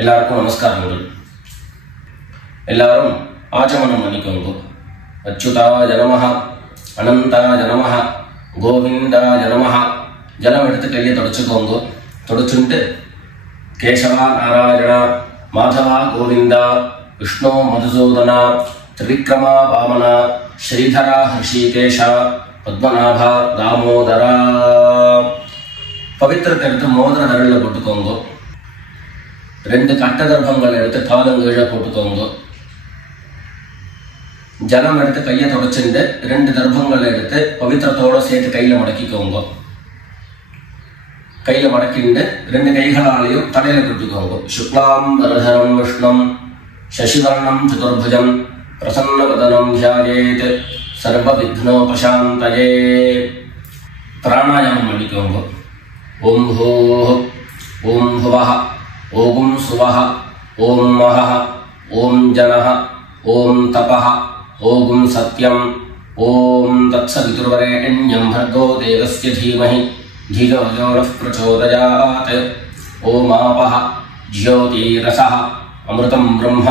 எல்லாருக்கும் நமஸ்காரங்கள். எல்லாரும் ஆச்சமனம் பண்ணிக்கோங்க. அச்சுதாய நமஹ, அனந்தாய நமஹ, கோவிந்தாய நமஹ. ஜலம் எடுத்து கையை தொடச்சுக்கோங்க. தொடச்சுட்டு கேசவா நாராயணா, மாதவா கோவிந்தா, விஷ்ணு மதுசூதனா, திரிவிக்ரமா வாமனா, ஸ்ரீதரா ஹிருஷிகேஷா, பத்மநாபா தாமோதரா. பவித்திரத்தை எடுத்து மோதிர விரலில் போட்டுக்கோங்க. 2 கட்ட கர்ப்பங்கள் எடுத்து காலங்கீழ போட்டுக்கோங்க. ஜலம் எடுத்து கையை தொடச்சுட்டு 2 கர்ப்பங்கள் எடுத்து பவித்திரத்தோட சேர்த்து கையில மடக்கிக்கோங்க. கையில மடக்கிண்டு 2 கைகளாலையும் தலையில கொடுத்துக்கோங்க. சுக்லாம் வரதரம் விஷ்ணம் சசிவர்ணம் சதுர்புஜம் பிரசன்னவதனம் தியாயேத் சர்வ விக்னோபசாந்தயே. பிராணாயாமம் பண்ணிக்கோங்க. ஓம் ஹோஹ், ஓம் ஹுவஹ, ஓம் சுவஹ, ஓம் மஹஹ, ஓம் ஜனஹ, ஓம் தபஹ, ஓம் சத்யம், ஓம் தத்சவிதுர்வரேண்யம் भर्गो देवस्य धीमहि धियो यो नः प्रचोदयात्. ஓம் ஆபஹ ஜ்யோதிரஸஹ அமிர்தம் பிரம்ம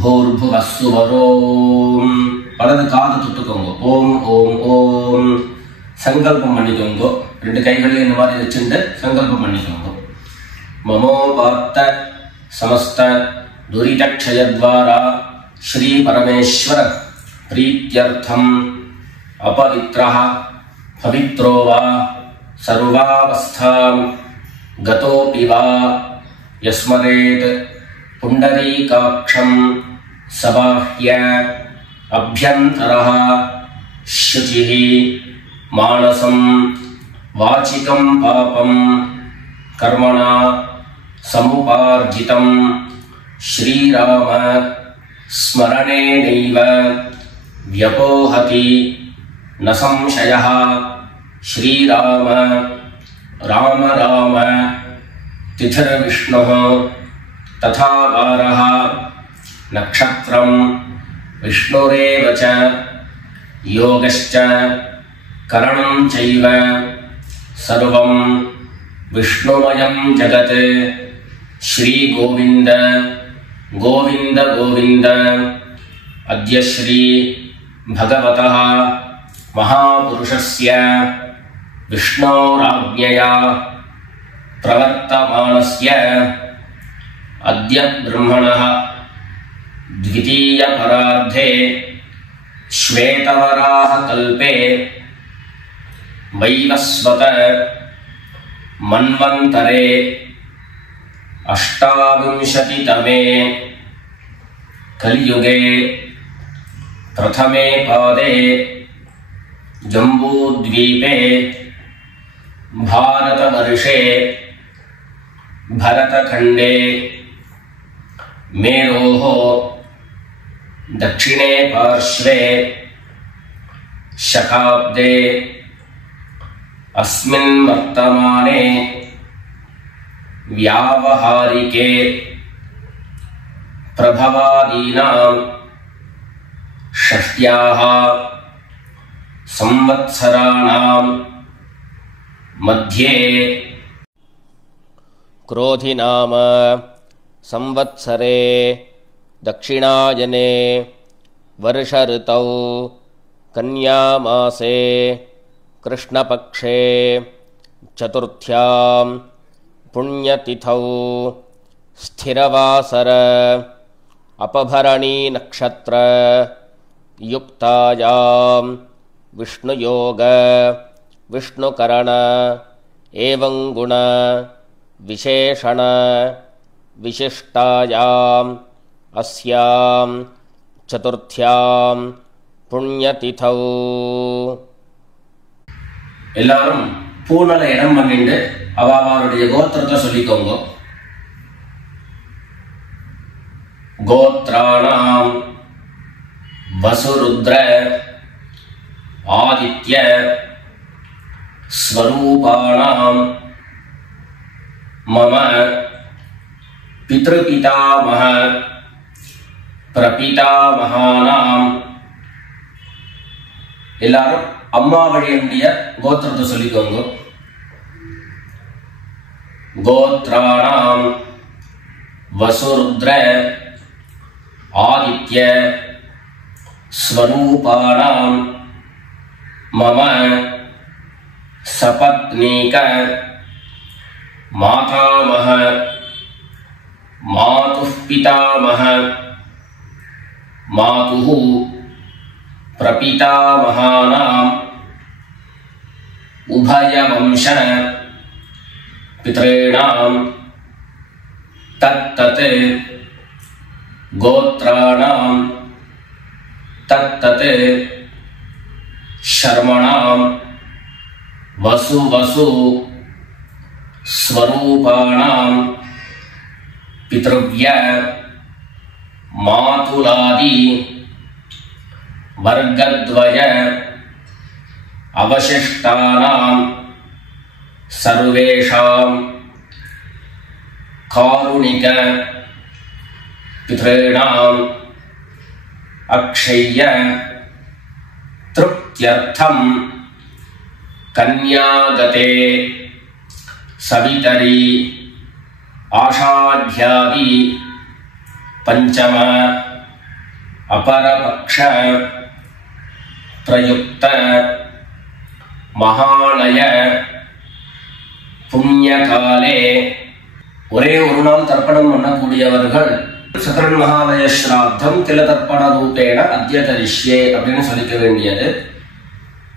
பூர்புவः சுவரோம். வலது காது தொட்டுக்கோங்க. ஓம் ஓம் ஓம். சங்கல்பம் பண்ணிக்கோங்க. 2 கைகளையும் இந்த மாதிரி வச்சுட்டு சங்கல்பம் பண்ணிக்கோங்க. மமோபாத்த சமஸ்த துரிதக்ஷயத்வாரா ஸ்ரீ பரமேஸ்வர பிரீத்யர்த்தம் அபவித்ரஹ பவித்ரோ வா சர்வாவஸ்தாம் கதோபி வா யஸ்மரேத் புண்டரீகாக்ஷம் சபாஹ்ய அப்யந்தரஹ சுசிஹி மானசம் வாசிகம் பாபம் கர்மணா சமுபார்ஜிதம் ஸ்ரீராம ஸ்மரணேனைவ வ்யபோஹதி ந சம்சயः. ஸ்ரீராம ராம ராம திதிர்விஷ்ணுः ததா வாரः நக்ஷத்ரம் விஷ்ணுரேவ ச யோகஸ்ச கரணம் சைவ சர்வம் விஷ்ணுமயம் ஜகத். ஸ்ரீ கோவிந்த கோவிந்த கோவிந்த. அத்ய ஸ்ரீ பகவதः மகாபுருஷஸ்ய விஷ்ணோராஜ்ஞயா பிரவர்த்தமானஸ்ய அத்ய பிரம்மணः த்விதீய பரார்த்தே ஸ்வேதவராஹ கல்பே வைவஸ்வத மன்வந்தரே அஷ்டாவிம்சதிதமே கலியுகே பிரதமே பாதே ஜம்பூத்வீபே பாரதவர்ஷே பரதகண்டே மேரோः தட்சிணே பார்ஷ்வே சகாப்தே अस्मिन् वर्तमाने व्यावहारिके प्रभवादीनां षष्ट्याः संवत्सराणां मध्ये क्रोधि नाम संवत्सरे दक्षिणायने वर्षऋतौ कन्यामासे कृष्णपक्षे चतुर्थ्यां पुण्यतिथौ स्थिरवासर अपभरणी नक्षत्र युक्तायां विष्णुयोग विष्णुकरण एवं गुण विशेषण विशिष्टायाम् अस्यां चतुर्थ्यां पुण्यतिथौ. எல்லாரும் பூனல இடம் பண்ணிட்டு அவருடைய கோத்திரத்தை சொல்லிக்கோங்க. கோத்ராணாம் வசுருத்ர ஆதித்ய ஸ்வரூபாணாம் மம பித்ருபிதாமஹ பிரபிதாமஹானாம். எல்லாரும் அம்மா வழியுடைய கோத்திரத்தை சொல்லிக்கோங்க. கோத்ராணாம் वसुरुद्र आदित्य स्वरूपाणां मम सपत्नीक मातामह मातुः पितामह मातुः प्रपितामहानां उभयवंश पितॄणां तत्तत् गोत्राणां तत्तत् शर्मणां वसु स्वरूपाणां पितृव्य मातुलादि वर्गद्वय अवशिष्टानां सर्वेषां कारुणिक पितॄणां अक्षय्य तृप्त्यर्थं कन्यागते सवितरी आषाढ्यादि पंचम अपरपक्ष प्रयुक्त महानय पुण्यकाले ஒரே ஒரு நாள் தர்ப்பணம் பண்ணக்கூடியவர்கள் சக்கரன் மகாலய ஸ்ராத்தம் திலதர்ப்பண ரூபேண அத்ய கரிஷ்யே அப்படின்னு சொல்லிக்க வேண்டியது.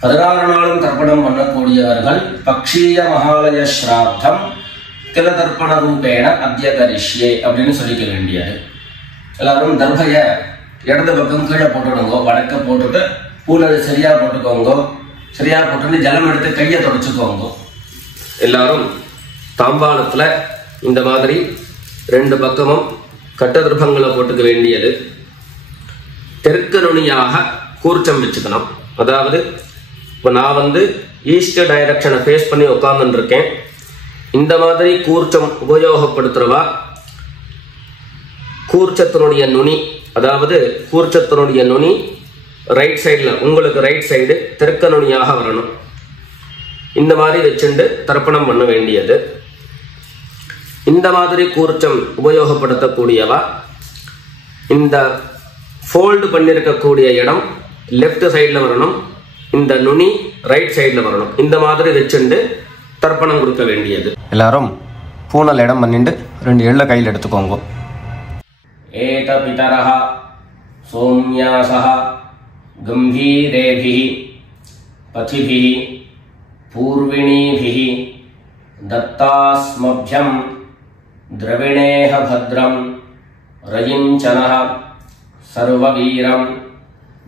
16 நாளும் தர்ப்பணம் பண்ணக்கூடியவர்கள் பக்ஷீய மகாலய ஸ்ராத்தம் திலதர்ப்பண ரூபேண அத்ய கரிஷ்யே அப்படின்னு சொல்லிக்க வேண்டியது. எல்லாரும் தர்பைய இடது பக்கம் கீழே போட்டுடுங்க, வடக்க போட்டுட்டு பூனது சரியா போட்டுக்கோங்க. சரியா போட்டு ஜலம் எடுத்து கையை தொடச்சுக்கோங்க. எல்லாரும் தாம்பாளத்துல இந்த மாதிரி 2 பக்கமும் கட்ட திருப்பங்களை போட்டுக்க வேண்டியது. தெற்கு நுனியாக கூர்ச்சம் வச்சுக்கணும். அதாவது இப்போ நான் ஈஸ்ட் டைரக்ஷனை ஃபேஸ் பண்ணி உட்கார்ந்துட்டு இருக்கேன். இந்த மாதிரி கூர்ச்சம் உபயோகப்படுத்துறவா கூர்ச்சத்தினுடைய நுனி, அதாவது கூர்ச்சத்தினுடைய நுனி ரைட் சைடில், உங்களுக்கு ரைட் சைடு தெற்கு நுனியாக வரணும். இந்த மாதிரி வச்சுட்டு தர்ப்பணம் பண்ண வேண்டியது. இந்த மாதிரி கூர்ச்சம் உபயோகப்படுத்தக்கூடியவா இந்த ஃபோல்டு பண்ணியிருக்கக்கூடிய இடம் லெஃப்ட் சைடில் வரணும், இந்த நுனி ரைட் சைடில் வரணும். இந்த மாதிரி வச்சுட்டு தர்ப்பணம் கொடுக்க வேண்டியது. எல்லாரும் பூனல் இடம் பண்ணிட்டு 2 எள்ள கையில் எடுத்துக்கோங்க. ஏத பிதரஹ சோம்யாசஹ கம்பீரேபிஹி பதிபிஹி பூர்விணீபிஹி दत्तास्मभ्यं द्रविणेह भद्रं रयिञ्चनः सर्ववीरं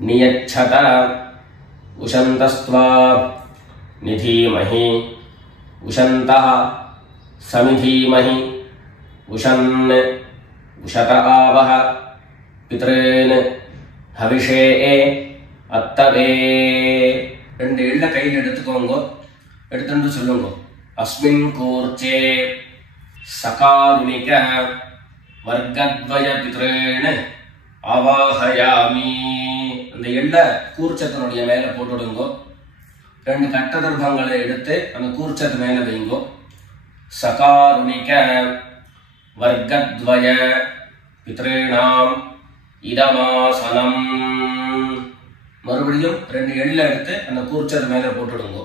नियच्छत उशन्तस्त्वा निधीमहि उशन्तः समिधीमहि उशन् उशत आवह पितॄन् हविषे अत्तवे. 2 எள்ள கையில் எடுத்துக்கோங்க. எடுத்துட்டு சொல்லுங்க. अस्मिन् कूर्चे सकारुणिक वर्गद्वय पितॄन् आवाहयामि. அந்த எள்ள கூர்ச்சத்தினுடைய மேல போட்டுடுங்க. 2 கட்ட தர்ப்பங்களை எடுத்து அந்த கூர்ச்சத்து மேல வைங்க. சகாருணிக वर्गद्वय पितॄणाम् இதமாசனம். மறுபடியும் 2 எள்ள எடுத்து அந்த கூர்ச்சத்து மேல போட்டுடுங்க.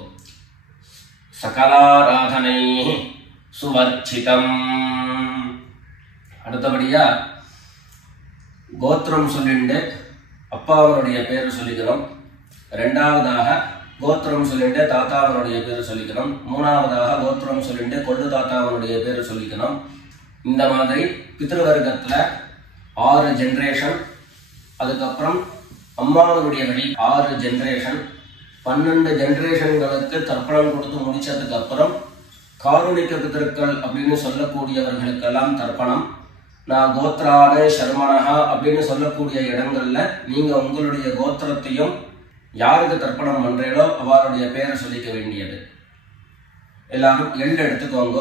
सकलाराधனை சுவர்ச்சிதம். அடுத்தபடியா கோத்திரம் சொல்லிட்டு அப்பாவனுடைய பேர் சொல்லிக்கணும். 2வதாக கோத்திரம் சொல்லிட்டு தாத்தாவனுடைய பேர் சொல்லிக்கணும். 3வதாக கோத்திரம் சொல்லிட்டு கொள்ளு தாத்தாவனுடைய பேர் சொல்லிக்கணும். இந்த மாதிரி பித்ருவர்க்கத்துல 6 ஜெனரேஷன், அதுக்கப்புறம் அம்மாவனுடைய வழி 6 ஜெனரேஷன், 12 ஜெனரேஷன்களுக்கு தர்ப்பணம் கொடுத்து முடிச்சதுக்கு அப்புறம் காருணிக பிதர்கள் அப்படின்னு சொல்லக்கூடியவர்களுக்கெல்லாம் தர்ப்பணம். நான் கோத்ரான சர்மனஹா அப்படின்னு சொல்லக்கூடிய இடங்கள்ல நீங்க உங்களுடைய கோத்திரத்தையும் யாருக்கு தர்ப்பணம் பண்றீங்களோ அவருடைய பேரை சொல்லிக்க வேண்டியது. எல்லாரும் எள்ளு எடுத்துக்கோங்க,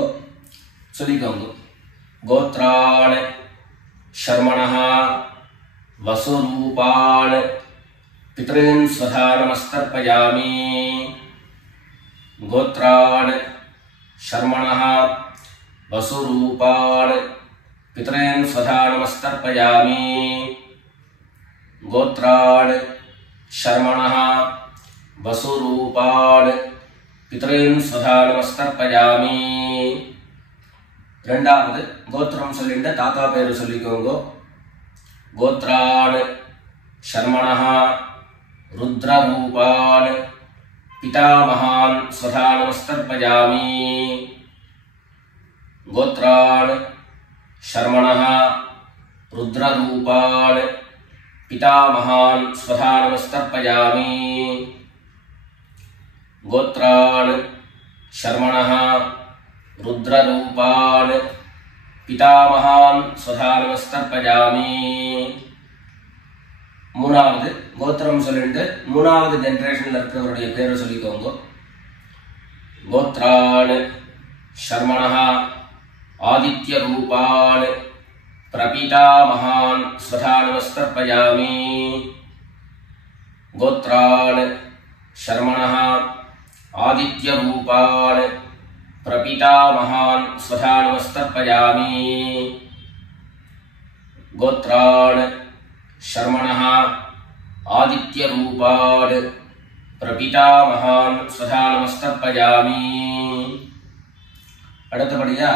சொல்லிக்கோங்க. கோத்ரான शर्मणः वसुरूपान् पितॄन् स्वधा नमस्तर्पयामि। गोत्रान् शर्मणः वसुरूपान् पितॄन् स्वधा नमस्तर्पयामि गोत्रान् शर्मणः वसुरूपान् पितॄन् स्वधा नमस्तर्पयामि ரெண்டாவது கோத்திரம் சொல்லிட்டு தாத்தா பேரு சொல்லிக்கோங்க கோத்ரான் शर्मणः रुद्ररूपान् पितामहान् स्वधा नमस्तर्पयामि गोत्रान् शर्मणः रुद्ररूपान् पितामहान् स्वधा नमस्तर्पयामि गोत्रान् शर्मणः रुद्ररूपान् पितामहान् स्वधा नमस्तर्पयामि மூணாவது கோத்திரம் சொல்லிட்டு மூணாவது ஜெனரேஷன்ல இருக்கிறவருடைய பேரை சொல்லிக்கோங்க கோத்ரான் शर्मणः आदित्य रूपान् प्रपितामहान् स्वधा नमस्तर्पयामि गोत्रान् शर्मणः आदित्य रूपान् प्रपितामहान् स्वधा नमस्तर्पयामि गोत्रान् शर्मणः आदित्य रूपान् प्रपितामहान् स्वधा नमस्तर्पयामि அடுத்தபடியா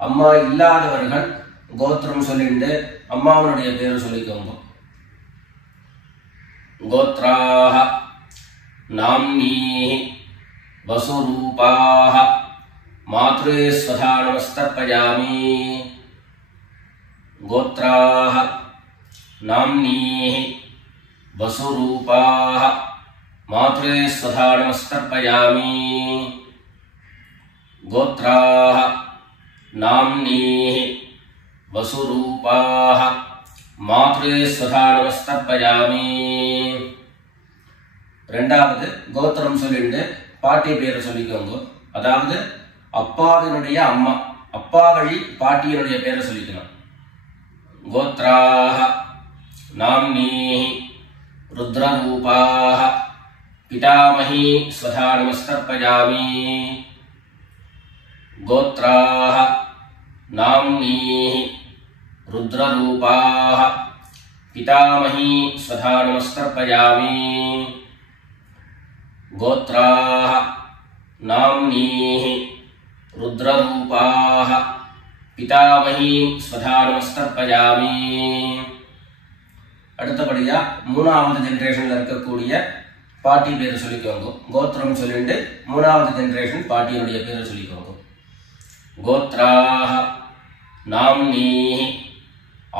அம்மா இல்லாதவர்கள் கோத்திரம் சொல்லிட்டு அம்மாவுடைய பேரு சொல்லிக்கோங்க கோத்ராஹ நாம்னீஹி வசுரூபாஹ மாத்ரே ஸ்வதா நமஸ்தர்ப்பயாமி கோத்ராஹ नाम्नीः वसुरूपाः मात्रे स्वधा नमस्तर्पयामि गोत्राः नाम्नीः वसुरूपाः मात्रे स्वधा नमस्तर्पयामि ரெண்டாவது கோத்திரம் சொல்லிட்டு பாட்டி பேரை சொல்லிக்கோங்க அதாவது அப்பாவினுடைய அம்மா அப்பா வழி பாட்டியினுடைய பேரை சொல்லிக்கணும் கோத்ராஹ नाम्नीः रुद्ररूपाः पितामही स्वधा नमस्तर्पयामि गोत्राः नाम्नीः रुद्ररूपाः पितामही स्वधा नमस्तर्पयामि गोत्राः नाम्नीः रुद्ररूपाः पितामही स्वधा नमस्तर्पयामि அடுத்தபடியா மூணாவது ஜெனரேஷன்ல இருக்கக்கூடிய பாட்டி பேரை சொல்லிக்கோங்க கோத்திரம் சொல்லிட்டு மூணாவது ஜெனரேஷன் பாட்டியுடைய பேரை சொல்லிக்கோங்க கோத்ராஹ நாம்னீஹி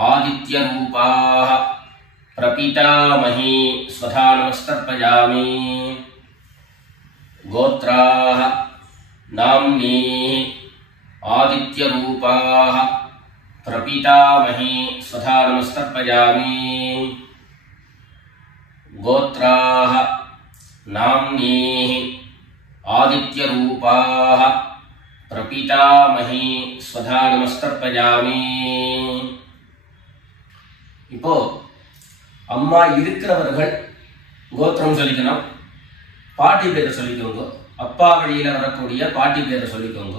ஆதித்ய ரூபாஹ பிரபிதாமஹி ஸ்வதா நமஸ்தர்ப்பயாமி கோத்ராஹ நாம்னீஹி ஆதித்ய ரூபாஹ प्रपितामही स्वधा नमस्तर्पयामि गोत्राः नाम्नीः आदित्यरूपाः प्रपितामही स्वधा नमस्तर्पयामि இப்போ அம்மா இருக்கிறவர்கள் கோத்திரம் சொல்லிக்கணும் பாட்டி பேரை சொல்லிக்கோங்க அப்பா வழியில வரக்கூடிய பாட்டி பேரை சொல்லிக்கோங்க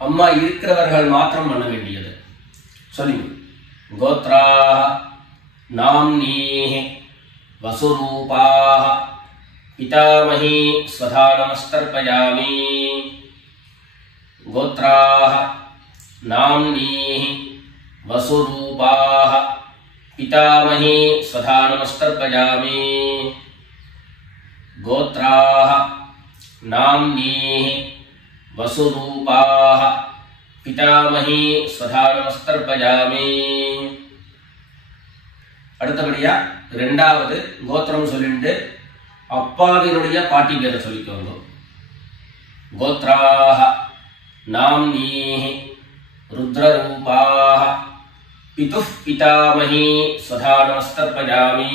அம்மா இருக்கிறவர்கள் மாத்திரம் பண்ண வேண்டியது சொல்லுங்க கோத்ராஹ நாம்னீஹி வசுரூபாஹ பிதாமஹி ஸ்வதா நமஸ்தர்ப்பயாமி கோத்ராஹ நாம்னீஹி வசுரூபாஹ பிதாமஹி ஸ்வதா நமஸ்தர்ப்பயாமி கோத்ராஹ நாம்னீஹி वसुरूपाः पितामही स्वधा नमस्तर्पयामि அடுத்தபடியா இரண்டாவது கோத்திரம் சொல்லிட்டு அப்பாவினுடைய பாட்டி பேரை சொல்லிக்கோங்க கோத்ராஹ நாம்னீஹி रुद्ररूपाः पितुः पितामही स्वधा नमस्तर्पयामि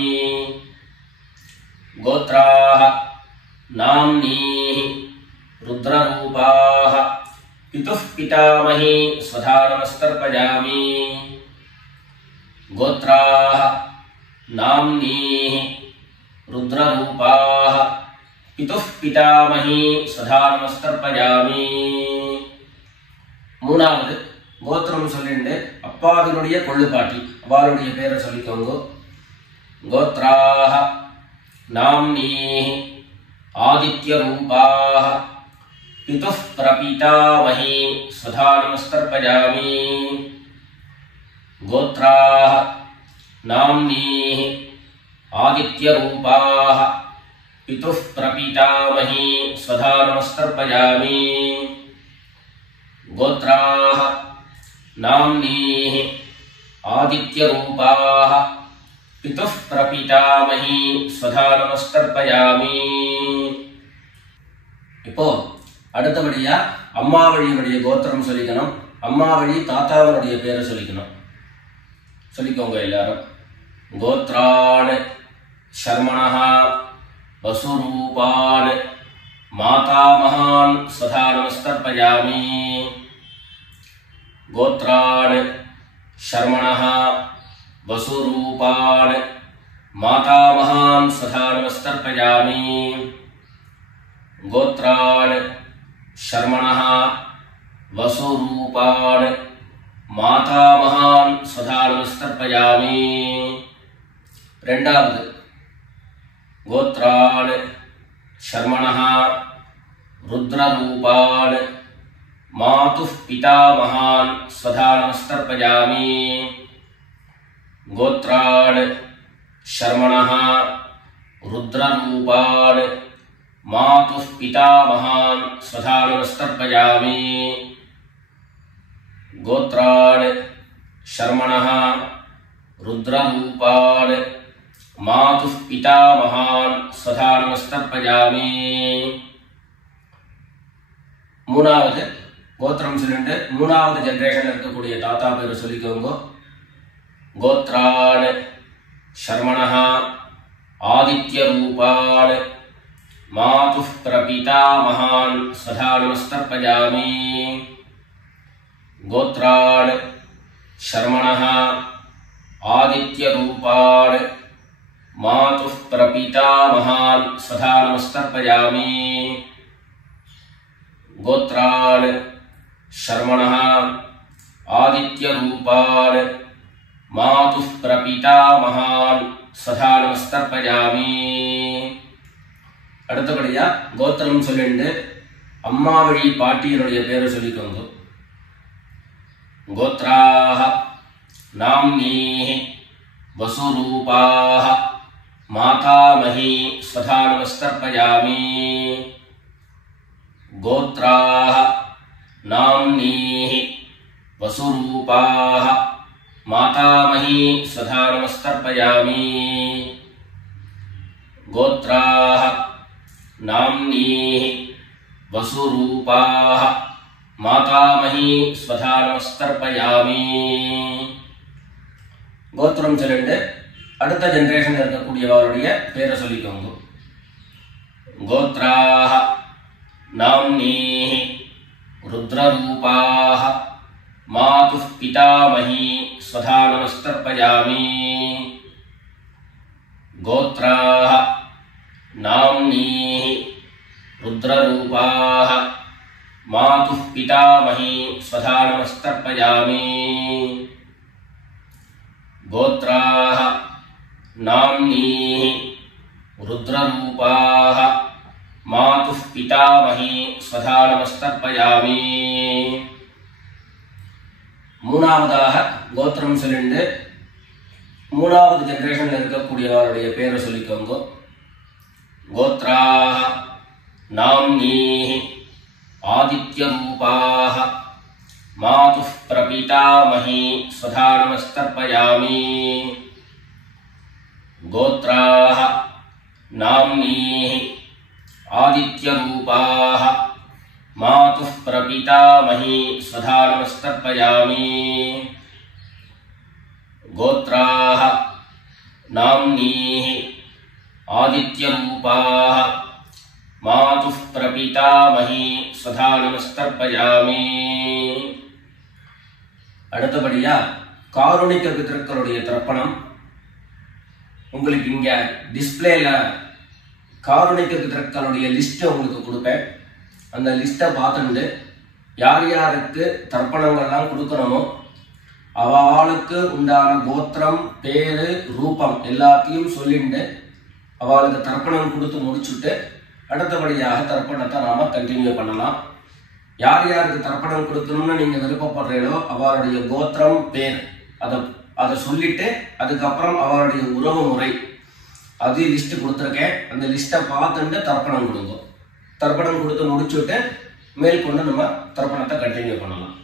गोत्राः नाम्नीः रुद्ररूपाः पितुः पितामही स्वधा नमस्तर्पयामि गोत्राः नाम्नीः रुद्ररूपाः पितुः पितामही स्वधा नमस्तर्पयामि மூணாவது கோத்திரம் சொல்லிட்டு அப்பாவினுடைய கொள்ளுப்பாட்டி அவளுடைய பேரை சொல்லிக்கோங்க. கோத்ராஹ நாம்னீஹி ஆதித்ய ரூபாஹ பிதுஃ பிரபீதாமஹி ஸ்வதா நமஸ்தர்ப்பயாமி. கோத்ராஹ நாம்னீஹி ஆதித்ய ரூபாஹ பிதுஃ பிரபீதாமஹி ஸ்வதா நமஸ்தர்ப்பயாமி. கோத்ராஹ நாம்னீஹி ஆதித்ய ரூபாஹ பிதுஃ பிரபீதாமஹி ஸ்வதா நமஸ்தர்ப்பயாமி. இப்போ அடுத்தபடியா அம்மா வழியினுடைய கோத்திரம் சொல்லிக்கணும். அம்மா வழி தாத்தாவனுடைய பேரை சொல்லிக்கணும். சொல்லிக்கோங்க எல்லாரும். கோத்ரான் சர்மணஹ வசுரூபான் மாதாமகான் ஸ்வதா நமஸ்தர்ப்பயாமி. கோத்ரான் சர்மணஹ வசுரூபான் மாதாமகான் ஸ்வதா நமஸ்தர்ப்பயாமி. கோத்ரான் சர்மணஹ வசுரூபான் மாதாமகான் ஸ்வதா நமஸ்தர்ப்பயாமி. ரெண்டாவது கோத்ரான் சர்மணஹ ருத்ரரூபான் மாதுஃ பிதாமகான் ஸ்வதா நமஸ்தர்ப்பயாமி. கோத்ரான் சர்மணஹ ருத்ரரூபான் மாதுஃ பிதாமகான் ஸ்வதா நமஸ்தர்ப்பயாமி. கோத்ரான் சர்மணஹ ருத்ரரூபான் மாதுஃ பிதாமகான் ஸ்வதா நமஸ்தர்ப்பயாமி. மூணாவது கோத்திரம் சொல்லிட்டு மூணாவது ஜெனரேஷன்ல இருக்கக்கூடிய தாத்தா பேரை சொல்லிக்கோங்க. கோத்ரான் சர்மணஹ ஆதித்ய ரூபான் மாதுஃ பிரபீதாமகான் ஸ்வதா நமஸ்தர்ப்பயாமி. கோத்ரான் சர்மணஹ ஆதித்ய ரூபான் மாதுஃ பிரபீதாமகான் ஸ்வதா நமஸ்தர்ப்பயாமி. கோத்ரான் சர்மணஹ ஆதித்ய ரூபான் மாதுஃ பிரபீதாமகான் ஸ்வதா நமஸ்தர்ப்பயாமி. அடுத்தபடியா கோத்திரம் சொல்லிட்டு அம்மா வழி பாட்டியனுடைய பேரை சொல்லிக்கோங்க. கோத்ராஹ நாம்னீஹி வசுரூபாஹ மாதாமஹி ஸ்வதா நமஸ்தர்ப்பயாமி. கோத்ராஹ நாம்னீஹி வசுரூபாஹ மாதாமஹி ஸ்வதா நமஸ்தர்ப்பயாமி. கோத்ராஹ நாம்னீஹி வசுரூபாஹ மாதாமஹி ஸ்வதா நமஸ்தர்ப்பயாமி. கோத்திரம் சொல்லிட்டு அடுத்த ஜெனரேஷன் இருக்கக்கூடியவருடைய பேரை சொல்லிக்கோங்க. கோத்ராஹ நாம்னீஹி ருத்ரரூபாஹ மாதுஃ பிதாமஹி ஸ்வதா நமஸ்தர்ப்பயாமி. கோத்ராஹ நாம்னீஹி ருத்ரரூபாஹ மாதுஃ பிதாமஹி ஸ்வதா நமஸ்தர்ப்பயாமி. கோத்ராஹ நாம்னீஹி ருத்ரரூபாஹ மாதுஃ பிதாமஹி ஸ்வதா நமஸ்தர்ப்பயாமி. மூணாவதாக கோத்திரம் சொல்லிட்டு மூணாவது ஜெனரேஷன்ல இருக்கக்கூடியவருடைய பேரை சொல்லிக்கோங்க. கோத்ராஹ நாம்னீஹி ஆதித்ய ரூபாஹ மாதுஃ பிரபீதாமஹி ஸ்வதா நமஸ்தர்ப்பயாமி. கோத்ராஹ நாம்னீஹி ஆதித்ய ரூபாஹ மாதுஃ பிரபீதாமஹி ஸ்வதா நமஸ்தர்ப்பயாமி. கோத்ராஹ நாம்னீஹி ஆதித்ய ரூபாஹ மாதுஃ பிரபீதாமஹி ஸ்வதா நமஸ்தர்ப்பயாமி. அடுத்தபடியா காருணிக பிதர்களுடைய தர்ப்பணம். உங்களுக்கு இங்க டிஸ்பிளேல காருணிக பிதர்களுடைய லிஸ்ட் உங்களுக்கு கொடுப்பேன். அந்த லிஸ்ட்டை பார்த்துட்டு யார் யாருக்கு தர்ப்பணங்கள்லாம் கொடுக்கணுமோ அவளுக்கு உண்டான கோத்திரம், பேரு, ரூபம் எல்லாத்தையும் சொல்லிட்டு அவளுக்கு தர்ப்பணம் கொடுத்து முடிச்சுட்டு அடுத்தபடியாக தர்ப்பணத்தை நாம கண்டினியூ பண்ணலாம். யார் யாருக்கு தர்ப்பணம் கொடுக்கணும்னு நீங்க விருப்பப்படுறீங்களோ அவளுடைய கோத்திரம், பேர் அதை சொல்லிட்டு அதுக்கப்புறம் அவளுடைய உறவு முறை அது லிஸ்ட் கொடுத்துருக்கேன். அந்த லிஸ்ட்டை பார்த்துட்டு தர்ப்பணம் கொடுங்க. தர்ப்பணம் கொடுத்து முடிச்சுட்டு மேற்கொண்டு நம்ம தர்ப்பணத்தை கண்டினியூ பண்ணலாம்.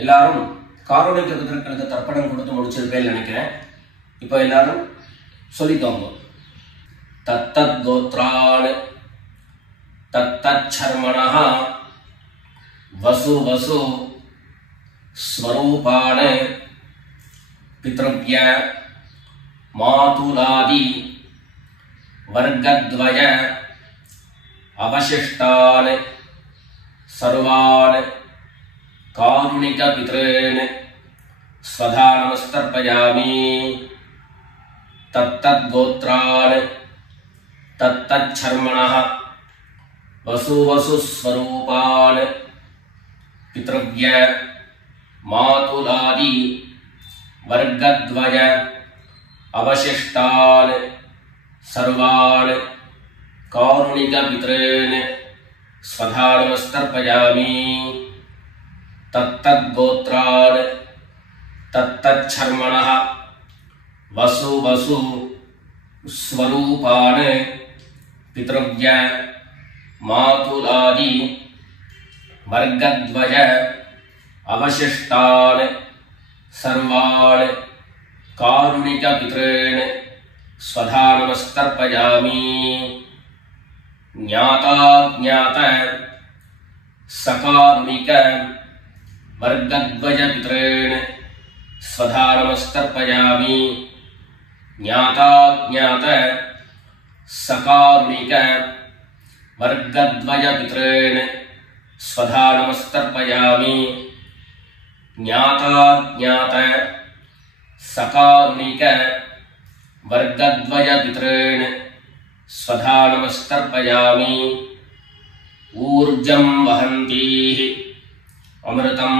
எல்லாரும் காரணிக பிதர்களுக்கு தர்ப்பணம் கொடுத்து முடிச்சிருப்பேன்னு நினைக்கிறேன். இப்போ எல்லாரும் சொல்லிக்கோங்க. தத்தத் கோத்ரான் தத்தத் சர்மணஹ வசு வசு ஸ்வரூபான் பித்ருவ்ய மாதுலாதி வர்க்கத்வய அவசிஷ்டான் சர்வான் காருணிக பித்ரேன் ஸ்வதா நமஸ்தர்ப்பயாமி. தத்தத் கோத்ரான் தத்தத் சர்மணஹ வசு வசு ஸ்வரூபான் பித்ருவ்ய மாதுலாதி வர்க்கத்வய அவசிஷ்டான் சர்வான் காருணிக பித்ரேன் ஸ்வதா நமஸ்தர்ப்பயாமி. தத்தத் கோத்ரான் தத்தத் சர்மணஹ வசு வசு ஸ்வரூபான் பித்ருவ்ய மாதுலாதி வர்க்கத்வய அவசிஷ்டான் சர்வான் காருணிக பித்ரேன் ஸ்வதா நமஸ்தர்ப்பயாமி. ஞாதா ஞாத सकारुणिक वर्गद्वय पितॄन् स्वधा नमस्तर्पयामि ज्ञाताज्ञात सकारुणिक वर्गद्वय पितॄन् स्वधा नमस्तर्पयामि ज्ञाताज्ञात सकारुणिक वर्गद्वय पितॄन् स्वधा नमस्तर्पयामि ऊर्जं वहन्तीः अमृतं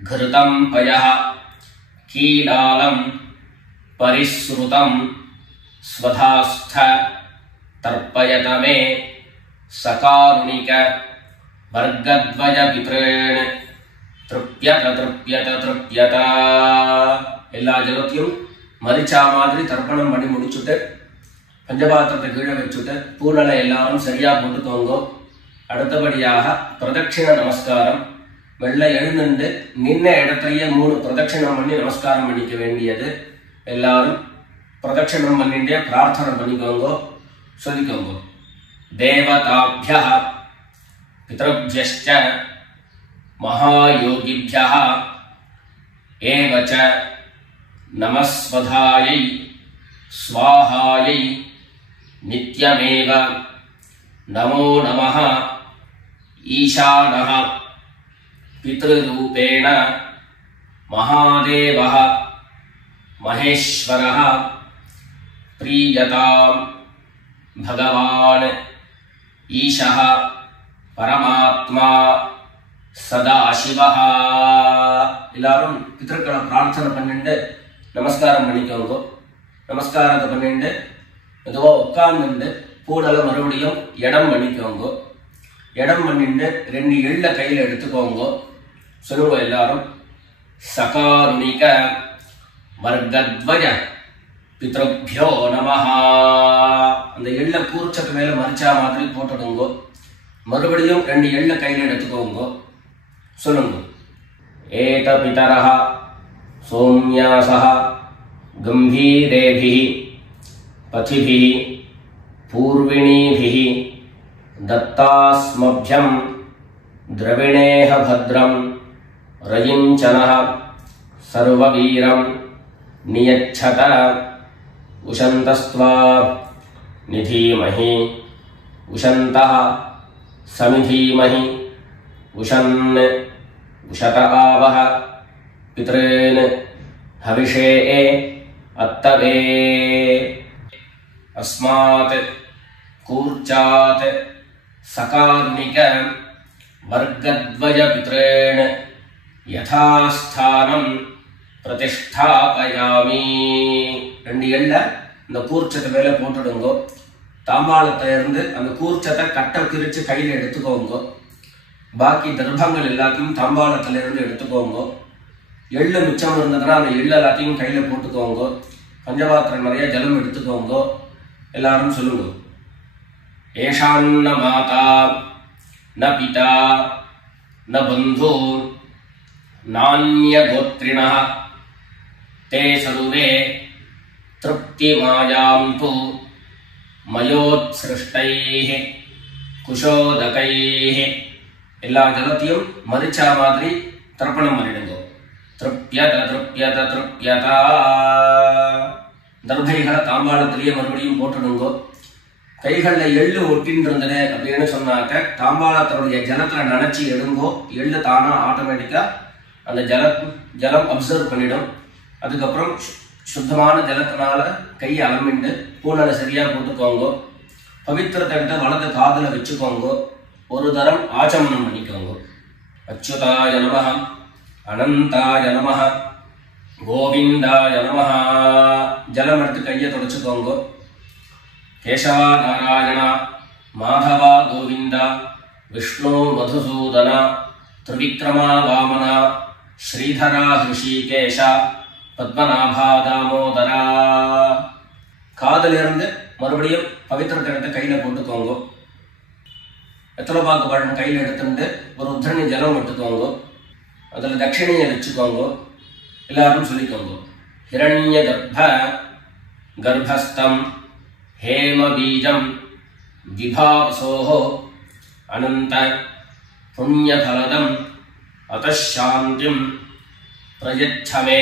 घृतं पयः कीलालं परिसृतं स्वधास्थ तर्पयत मे सकारुणिक वर्गद्वय पितॄन् तृप्यत तृप्यत तृप्यत எல்லா ஜலத்தையும் மரிச்சா மாதிரி தர்ப்பணம் பண்ணி முடிச்சுட்டு பஞ்சபாத்திரத்தை கீழே வச்சுட்டு பூனலை எல்லாரும் சரியா போட்டுக்கோங்க. அடுத்தபடியாக பிரதட்சிண நமஸ்காரம். வெள்ளை எழுந்துண்டு நின்ன இடத்தையே 3 பிரதட்சிணம் பண்ணி நமஸ்காரம் பண்ணிக்க வேண்டியது. எல்லாரும் பிரதட்சிணம் பண்ணிட்டே பிரார்த்தனை பண்ணிக்கோங்க, சொல்லிக்கோங்க. தேவதாभ्यः பித்ருभ्यश्च महायोगिभ्यः एव च नमस्वधायै स्वाहायै नित्यमेव नमो नमः ईशानः पितृरूपेण महादेवः महेश्वरः प्रीयतां भगवान् ईशः परमात्मा सदाशिवः. எல்லாரும் பித்ருக்களை பிரார்த்தனை பண்ணிட்டு நமஸ்காரம் பண்ணிக்கோங்க. நமஸ்காரத்தை பண்ணிட்டு மெதுவா உட்கார்ந்துட்டு பூனலை மறுபடியும் இடம் பண்ணிக்கோங்க. இடம் பண்ணிட்டு 2 எள்ள கையில எடுத்துக்கோங்க. சொல்லுங்க எல்லாரும். சகாருணிக வர்கத்வய பித்ருभ्यो நமஹ. அந்த எள்ள கூர்ச்சத்து மேல மரிச்சா மாதிரி போட்டுடுங்க. மறுபடியும் 2 எள்ள கையில எடுத்துக்கோங்க. சொல்லுங்க. ஏத பிதரஹ சோம்யாசஹ கம்பீரேபிஹி பதிபிஹி பூர்விணீபிஹி दत्तास्मभ्यं द्रविणेह भद्रं रयिञ्चनः सर्ववीरं नियच्छत उशन्तस्त्वा निधीमहि उशन्तः समिधीमहि उशन् उशत आवह पितॄन् हविषे अत्तवे. अस्मात् कूर्चात् सकारुणिक वर्गद्वय पितॄन् यथास्थानं प्रतिष्ठापयामि. 2 எள்ள இந்த கூர்ச்சத்தை மேல போட்டுடுங்க. தாம்பாளத்தை இருந்து அந்த கூர்ச்சத்தை கட்ட பிரிச்சு கையில எடுத்துக்கோங்க. பாக்கி தர்ப்பங்கள் எல்லாத்தையும் தாம்பாளத்துல இருந்து எடுத்துக்கோங்க. எள்ளு மிச்சம் இருந்ததுன்னா அந்த எள்ளு எல்லாத்தையும் கையில போட்டுக்கோங்க. பஞ்சபாத்திரம் நிறைய ஜலம் எடுத்துக்கோங்க. எல்லாரும் சொல்லுங்க. ஏஷாन्न மாதா न पिता न बन्धु नान्यगोत्रिणः ते सर्वे तृप्तिमायान्तु मयोत्सृष्टैः कुशोदकैः. எல்லா ஜலத்தையும் மரிச்சா மாதிரி தர்ப்பணம் பண்ணிடுங்க. திருப்யத திருப்யத திருப்யதா. தர்பைகளை தாம்பாளத்திலேயே மறுபடியும் போட்டுடுங்க. கைகள்ல எள்ளு ஒட்டின்னு இருந்தது அப்படின்னு சொன்னாக்க தாம்பாளத்தினுடைய ஜலத்துல நினைச்சு எடுங்கோ. எள்ளு தானா ஆட்டோமேட்டிக்கா அந்த ஜலம் அப்சர்வ் பண்ணிடும். அதுக்கப்புறம் சுத்தமான ஜலத்தினால கையை அலம்பிண்டு பூனலை சரியா போட்டுக்கோங்க. பவித்திரத்தை எடுத்து வலது காதுல வச்சுக்கோங்க. ஒரு தரம் ஆச்சமனம் பண்ணிக்கோங்க. அச்சுதாய நமஹ அனந்தாய நமஹ கோவிந்தாய நமஹ. ஜலம் எடுத்து கையை தொடச்சுக்கோங்க. கேசவா நாராயண மாதவா கோவிந்த விஷ்ணு மதுசூதன திரிவிக்ரமா வாமன ஸ்ரீதரா ஹிருஷிகேஷ பத்மநாபா தாமோதரா. காதிலிருந்து மறுபடியும் பவித்திரத்தை எடுத்து கையில போட்டுக்கோங்க. வெத்தலைப்பாக்கு பழம் கையில் எடுத்துட்டு ஒரு உத்தரணி ஜலம் எடுத்துக்கோங்க. அதுல தட்சிணையை வச்சுக்கோங்க. எல்லாரும் சொல்லிக்கோங்க. ஹிரண்ய கர்ப்பஸ்தம் हेम बीजं विभावसोः अनंत புண்ணியபலதம் அதசாந்திம் பிரயச்சமே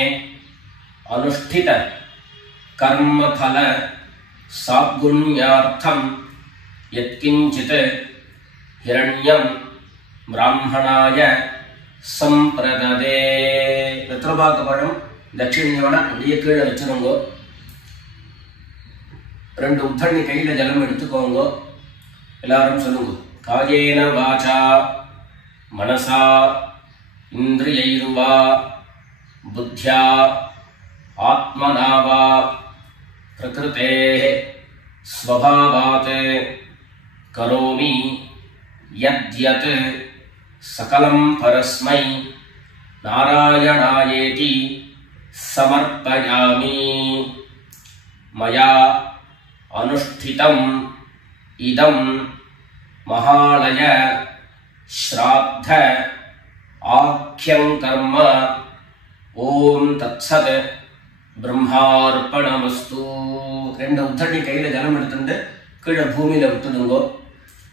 அனுஷ்டித கர்மபல சாத்குண்யார்த்தம் யத்கிஞ்சித் ஹிரண்யம் பிராமணாய சம்பிரததே. வெத்தலைபாக்கு பழம் தட்சிணையோட அப்படியே கீழே வச்சிருங்கோ. 2 உத்தண்ணி கையில ஜலம் எடுத்துக்கோங்க. எல்லாரும் சொல்லுங்க. காயேன வாசா மனசா இந்திரியைர்வா புத்தியா ஆத்மனா வா பிரகிருதேஹ ஸ்வபாவாத் கரோமி யத்யத் சகலம் பரஸ்மை நாராயணாயேதி சமர்ப்பயாமி. மயா அனுஷ்டிதம் இதம் மகாலய ஸ்ராத்த ஆக்யம் கர்ம. ஓம் தத்சத் பிரம்மார்ப்பணமஸ்து. 2 உத்தண்ணி கையில ஜலம் எடுத்துட்டு கீழே பூமியில விட்டுடுங்கோ.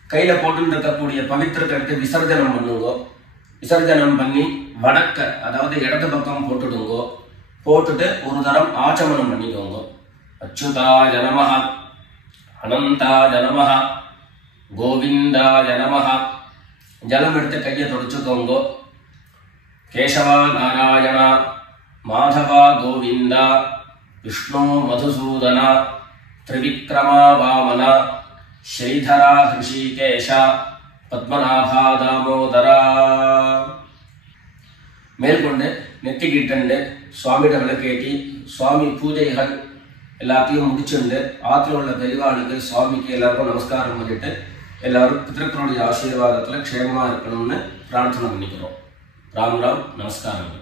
கையில போட்டு இருக்கக்கூடிய பவித்திரத்தை எடுத்து விசர்ஜனம் பண்ணுங்கோ. விசர்ஜனம் பண்ணி வடக்க அதாவது இடது பக்கம் போட்டுடுங்கோ. போட்டுட்டு ஒரு தரம் ஆச்சமனம் பண்ணிக்கோங்க. அச்சுதாய நமஹ அனந்தாய நமஹ கோவிந்தாய நமஹ. ஜலம் எடுத்து கையை தொடச்சுக்கோங்க. கேசவா நாராயண மாதவா கோவிந்தா விஷ்ணு மதுசூதன திரிவிக்ரமா வாமன ஸ்ரீதரா ஹிருஷிகேஷ பத்மநாபா தாமோதரா. மேற்கொண்டு நெத்திக்கிட்டு சுவாமியிட விளக்கேற்றி சுவாமி பூஜைகள் எல்லாத்தையும் முடிச்சுண்டு ஆத்துல உள்ள பெரியவாளுக்கு சுவாமிக்கு எல்லாருக்கும் நமஸ்காரம் பண்ணிட்டு எல்லாரும் பிதர்களுடைய ஆசீர்வாதத்துல க்ஷேமமா இருக்கணும்னு பிரார்த்தனை பண்ணிக்கிறோம். ராம் ராம். நமஸ்காரம்.